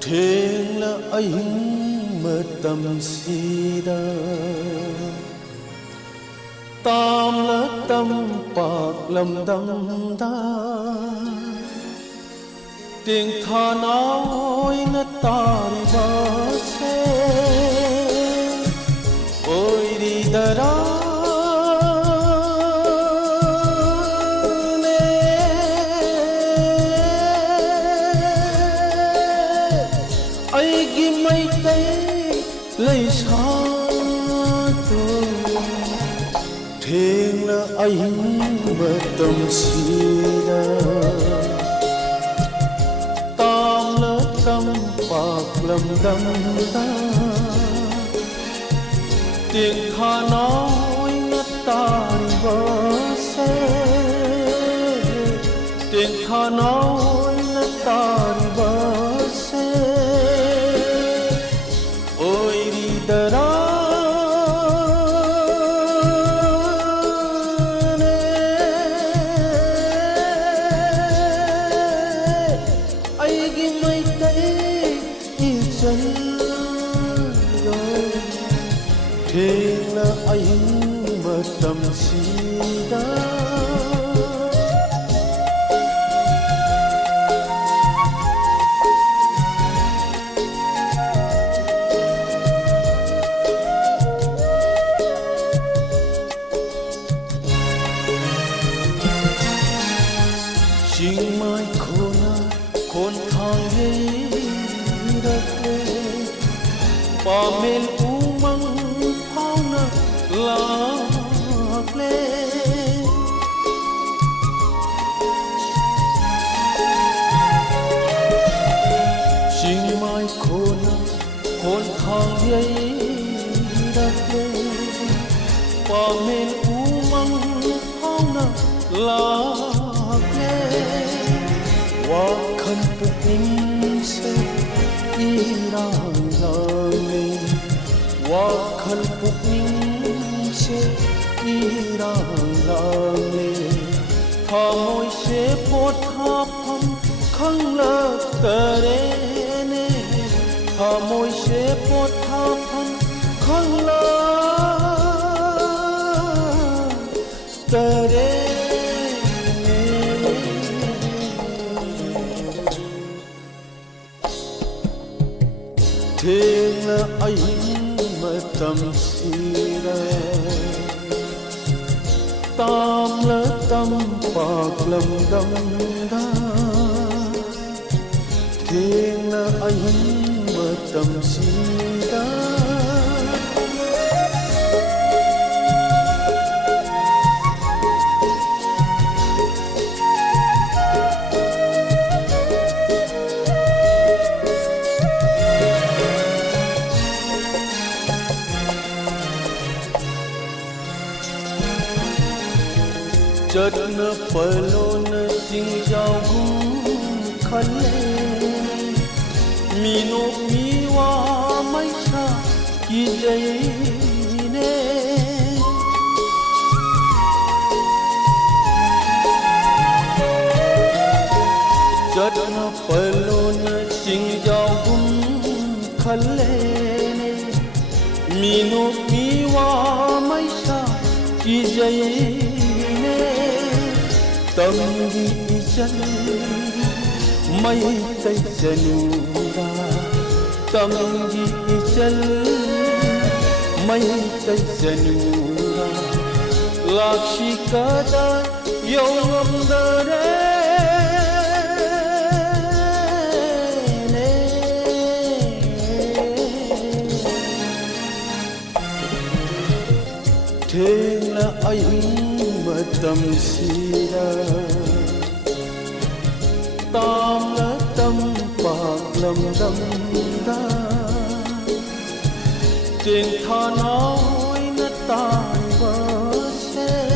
Thềng là anh mơ tâm si đa tam là tâm bạc lầm đắng đa tiếng tha nói nó ta đi ba xe ôi đi ta ra mây tây lấy xa tôi thềng là anh mơ tâm si đa tam là tâm bạc lầm đắng đa tiếng tha nói ngất ta đi vỡ xe tiếng tha nói ngất ta đi vỡ xe ôi đi ta ra ai ghi mây tây đi chân rồi thế là anh mơ tâm si đa chính mai khôn thang hei rakle pamel umang phawna lakle chính mai khôn thang hei rakle pamel umang phawna lakle wakan pukning se irang langin wakan pukning se irang langin thamoy se pothapam khangla tarene thamoy se pothapam khangla tarene thềng là anh mơ tâm si đa tam là tâm bạc lầm đắng đa thềng là anh mơ tâm si đa chợt nở palo nở sing giao gung khale mino miwa mai sa ki jai ne chợt nở palo nở sing giao gung khale mino miwa mai sa ki jai tâm ghi chân mây tây janura tâm ghi chân mây tây janura lakshi kada yom dare thềng là anh mơ tâm si đa tam là tâm bạc lầm đắng đa tiếng tha nói nó tan vỡ xe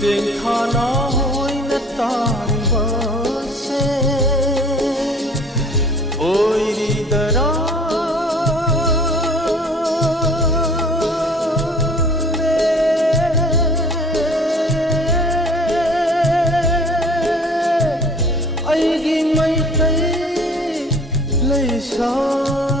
tiếng tha nói nó tan vỡ xe ôi đi ta ra ai ghi mây tây lấy son